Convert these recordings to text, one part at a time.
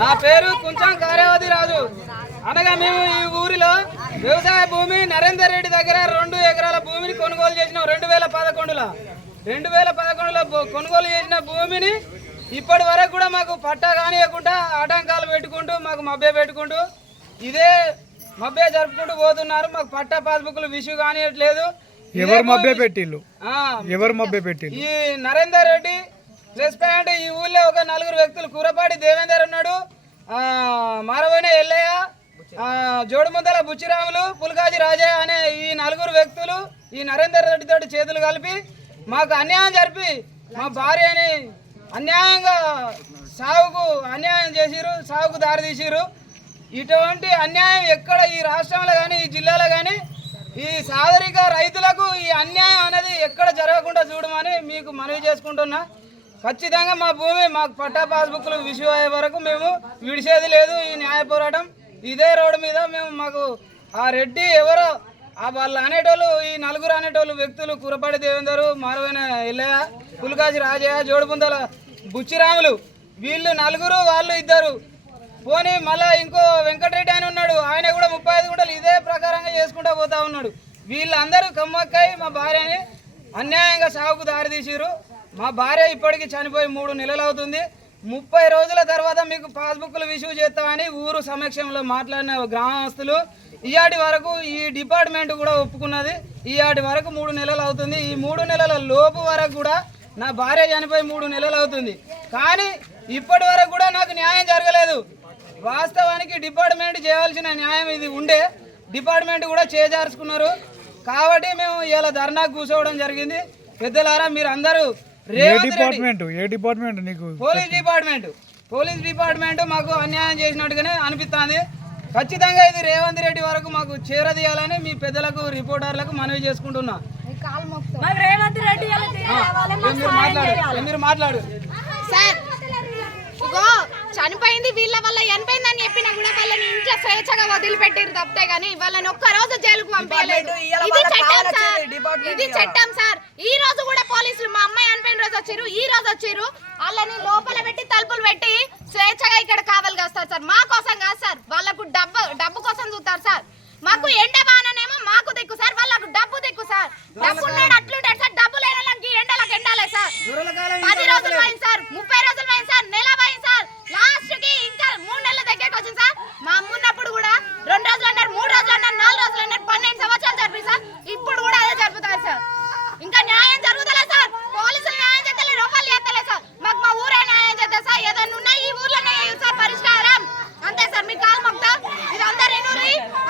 నా పేరు కుంచం కార్యవతి రాజు. అనగా మేము ఈ ఊరిలో వ్యవసాయ భూమి నరేందర్ రెడ్డి దగ్గర 2 ఎకరాల భూమిని కొనుగోలు చేసినాం. 2011లో కొనుగోలు చేసిన భూమిని ఇప్పటి వరకు కూడా మాకు పట్టా కానియకుండా ఆటంకాలు పెట్టుకుంటూ మాకు మభ్య పెట్టుకుంటూ ఇదే మభ్య జరుపుకుంటూ పోతున్నారు. మాకు పట్టా పాస్బుక్లు విషయం కానియట్లేదు. ఎవరు మభ్య పెట్టిల్లు? ఈ నరేందర్ రెడ్డి ప్లస్ పాయింట్ ఈ ఊళ్ళో ఒక 4 వ్యక్తులు కురపాటి దేవేందర్ ఉన్నాడు, మారవోయిన ఎల్లయ్య, జోడుముద్దల బుచ్చిరాములు, పులకాజీ రాజయ్య అనే ఈ 4 వ్యక్తులు ఈ నరేందర్ రెడ్డి తోటి చేతులు కలిపి మాకు అన్యాయం జరిపి మా భార్యని అన్యాయంగా సాగుకు అన్యాయం చేసిరు, సాగుకు దారి తీసిరు. ఇటువంటి అన్యాయం ఎక్కడ ఈ రాష్ట్రంలో కానీ ఈ జిల్లాలో కానీ ఈ సాదరిక రైతులకు ఈ అన్యాయం అనేది ఎక్కడ జరగకుండా చూడమని మీకు మనవి చేసుకుంటున్నా. ఖచ్చితంగా మా భూమి మాకు పట్టా పాస్బుక్లు ఇష్యూ అయ్యే వరకు మేము విడిచేది లేదు. ఈ న్యాయ పోరాటం ఇదే రోడ్డు మీద మేము మాకు ఆ రెడ్డి ఎవరో వాళ్ళు అనేటోళ్ళు ఈ 4 అనేటోళ్ళు వ్యక్తులు కురపాటి దేవేందరు, మారవైన ఎల్లయ్య, పులకాజీ రాజయ్య, జోడుపుందల బుచ్చిరాములు వీళ్ళు 4 వాళ్ళు 2 పోనీ మళ్ళీ ఇంకో వెంకటరెడ్డి అని ఉన్నాడు, ఆయన కూడా 35 గుంటలు ఇదే ప్రకారంగా చేసుకుంటూ పోతా ఉన్నాడు. వీళ్ళందరూ కమ్మక్కై మా భార్యని అన్యాయంగా సాగుకు దారి తీసిరు. మా భార్య ఇప్పటికీ చనిపోయి 3 నెలలు అవుతుంది. 30 రోజుల తర్వాత మీకు పాస్బుక్లు ఇష్యూ చేస్తామని ఊరు సమక్షంలో మాట్లాడిన గ్రామస్తులు ఇయాటి వరకు ఈ డిపార్ట్మెంట్ కూడా ఒప్పుకున్నది. ఇయాటి వరకు 3 నెలలు అవుతుంది. ఈ 3 నెలల లోపు వరకు కూడా నా భార్య చనిపోయి 3 నెలలు అవుతుంది. కానీ ఇప్పటి వరకు కూడా నాకు న్యాయం జరగలేదు. వాస్తవానికి డిపార్ట్మెంట్ చేయాల్సిన న్యాయం ఇది ఉండే, డిపార్ట్మెంట్ కూడా చేజార్చుకున్నారు. కాబట్టి మేము ఇలా ధర్నాకు కూర్చోవడం జరిగింది. పెద్దలారా మీరు అందరూ పోలీస్ డిపార్ట్మెంట్ మాకు అన్యాయం చేసినట్టుగానే అనిపిస్తుంది. ఖచ్చితంగా ఇది రేవంత్ రెడ్డి వరకు మాకు చేరదీయాలని మీ పెద్దలకు రిపోర్టర్లకు మనవి చేసుకుంటున్నా. మీరు మాట్లాడు సార్. ఇగో చనిపోయింది వీళ్ళ వల్ల చనిపోయిందని చెప్పినా కూడా వాళ్ళని ఇంట్లో స్వేచ్ఛగా వదిలిపెట్టారు తప్పితే గానీ వాళ్ళని ఒక్కరోజు జైలుకు పంపించలేదు. ఇది చట్టం సార్. ఈ రోజు కూడా పోలీసులు మా అమ్మాయి చనిపోయిన రోజు వచ్చారు, ఈ రోజు వచ్చారు, వాళ్ళని లోపల పెట్టి తలుపులు పెట్టి స్వేచ్ఛగా ఇక్కడ కావాలి కాస్తారు సార్. మా కోసం కాదు సార్, వాళ్ళకు డబ్బు కోసం చూస్తారు సార్. మాకు ఎండ బానేమో మాకు దిక్కు సార్, వాళ్ళకు డబ్బు దిక్కు సార్. డబ్బు ఉన్నాడు అట్లుంటాడు సార్, డబ్బు లేని వాళ్ళకి ఎండలకు ఎండాలి సార్. 10 రోజులు పోయింది సార్, 30 రోజులు పోయింది సార్, నెల పోయింది సార్, లాస్ట్ కి ఇంకా 3 నెలల దగ్గరకు వచ్చింది సార్. మా అమ్మ ఉన్నప్పుడు కూడా 2 రోజులు అన్నారు, 3 రోజులు అన్నారు, 4 రోజులు అన్నారు, 12 సంవత్సరాలు జరిపింది సార్. ఇప్పుడు కూడా అదే జరుగుతుంది సార్. ఇంకా న్యాయం జరుగుతలే సార్. పోలీసులు న్యాయం చేస్తలే, రూపాయలు చేస్తలే సార్. మాకు మా ఊరే న్యాయం చేస్తారు సార్. ఏదైనా ఉన్నా ఈ ఊర్లోనే సార్ పరిష్కారం. అంతే సార్. మీ కాలు మొక్తా ఇది అందరు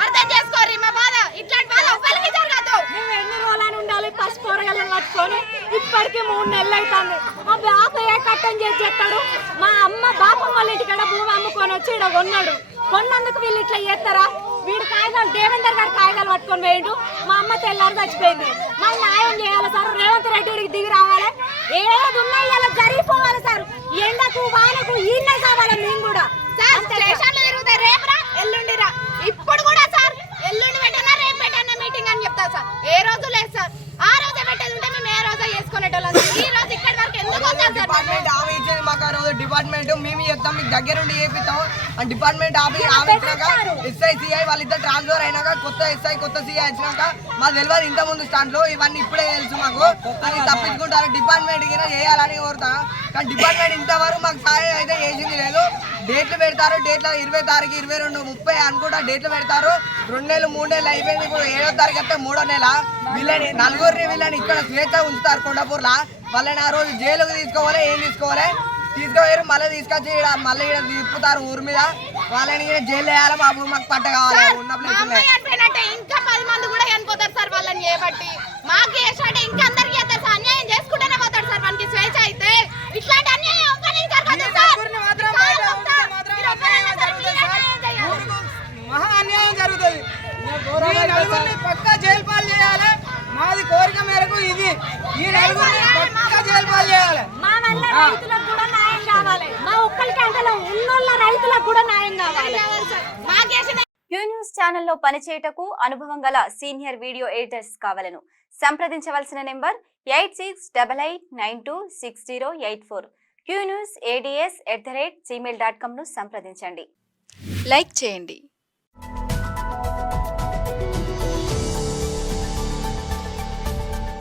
అర్థం చేసుకోరు. మా బాధ ఇట్లాంటి బాధ ఒక్కరికి జరగదు. మేము ఎన్ని రోజులని ఉండాలి పసిపోరగాలను పట్టుకొని? ఇప్పటికి 3 నెలలు అవుతుంది. మా బాప ఏ కట్టం చేసి చెప్తాడు. మా అమ్మ బాపం వాళ్ళ ఇంటికాడ భూమి అమ్ముకొని వచ్చి ఇక్కడ కొన్నాడు. కొన్నందుకు వీళ్ళు ఇట్లా చేస్తారా? వీడు కాయగాలు దేవేందర్ గారు కాయగాలు పట్టుకొని పోయిండు. మా అమ్మ తెల్లారి చచ్చిపోయింది. మళ్ళీ న్యాయం చేయాలి సార్. రేవంత్ రెడ్డికి దిగి రావాలి. ఏది ఉన్నాయి ఇలా జరిగిపోవాలి సార్. ఎండకు వానకు ఈయన కావాలి. మేము కూడా సార్ స్టేషన్లు తిరుగుతాయి. రేపురా ఎల్లుండిరా. ఇప్పుడు కూడా సార్ ఎల్లుండి పెట్టినా రేపు పెట్టినా మీటింగ్ అని చెప్తారు సార్. ఏ రోజు లేదు సార్. ఆ రోజే పెట్టేది ఉంటే మేము ఏ రోజే చేసుకునేటోళ్ళం. ఈ రోజు ఇక్కడి వరకు ఎందుకు డిపార్ట్మెంట్ ఆమె ఇచ్చేది మాకు. ఆ రోజు డిపార్ట్మెంట్ మేము చెప్తాం, మీకు దగ్గరుండి చేపిస్తాం. అండ్ డిపార్ట్మెంట్ ఆమె ఇచ్చినాక ఎస్ఐ సిఐ వాళ్ళిద్దరు ట్రాన్స్ఫర్ అయినాక కొత్త ఎస్ఐ కొత్త సిఐ వచ్చినాక మాకు తెలియదు ఇంత ముందు స్టాండ్లో ఇవన్నీ ఇప్పుడే తెలుసు మాకు. అది తప్పించుకుంటారు. డిపార్ట్మెంట్ కింద చేయాలని కోరుతా. కానీ డిపార్ట్మెంట్ ఇంతవరకు మాకు సహాయం అయితే చేసింది లేదు. డేట్లు పెడతారు. డేట్ల 20 తారీఖు 22 30 అనుకుంటా డేట్లు పెడతారు. 2 నెలలు 3 నెలలు అయిపోయింది. ఇప్పుడు 7వ తారీఖు అయితే 3వ నెల. వీళ్ళని 4 వీళ్ళని ఇక్కడ స్వేచ్ఛ ఉంచుతారు కొండాపూర్లా. వాళ్ళని ఆ రోజు జైలుకు తీసుకోవాలి. ఏం తీసుకోవాలి తీసుకుపోయారు. మళ్ళీ తీసుకొచ్చి మళ్ళీ ఇక్కడ తిప్పుతారు ఊరి మీద. వాళ్ళని జైలు వేయాలి. మా మాకు పట్ట కావాలి. ఉన్న ప్లేస్ ఇంకా 10 మంది కూడా చనిపోతారు సార్. వాళ్ళని చేయబట్టి మాకు చేసాడు ఇంకా అందరికి చేస్తారు సార్. అన్యాయం చేసుకుంటూనే పోతాడు సార్. మనకి స్వేచ్ఛ అయితే ఇట్లాంటి అన్యాయం మహా అన్యాయం జరుగుతుంది. పక్కా జైలు పాలు చేయాలి. మాది కోరిక మేరకు ఇది. ఈ 4 పక్కా జైలు పాలు చేయాలి. మా వల్ల రైతులకు కూడా న్యాయం కావాలి. మా ఒక్కరికి అంటే ఉన్నోళ్ళ రైతులకు కూడా న్యాయం కావాలి. క్యూ న్యూస్ ఛానల్లో పనిచేయటకు అనుభవం గల సీనియర్ వీడియో ఎడిటర్స్ కావాలను సంప్రదించవలసిన నెంబర్ 8688926084. qnews@gmail.com ను సంప్రదించండి. లైక్ చేయండి.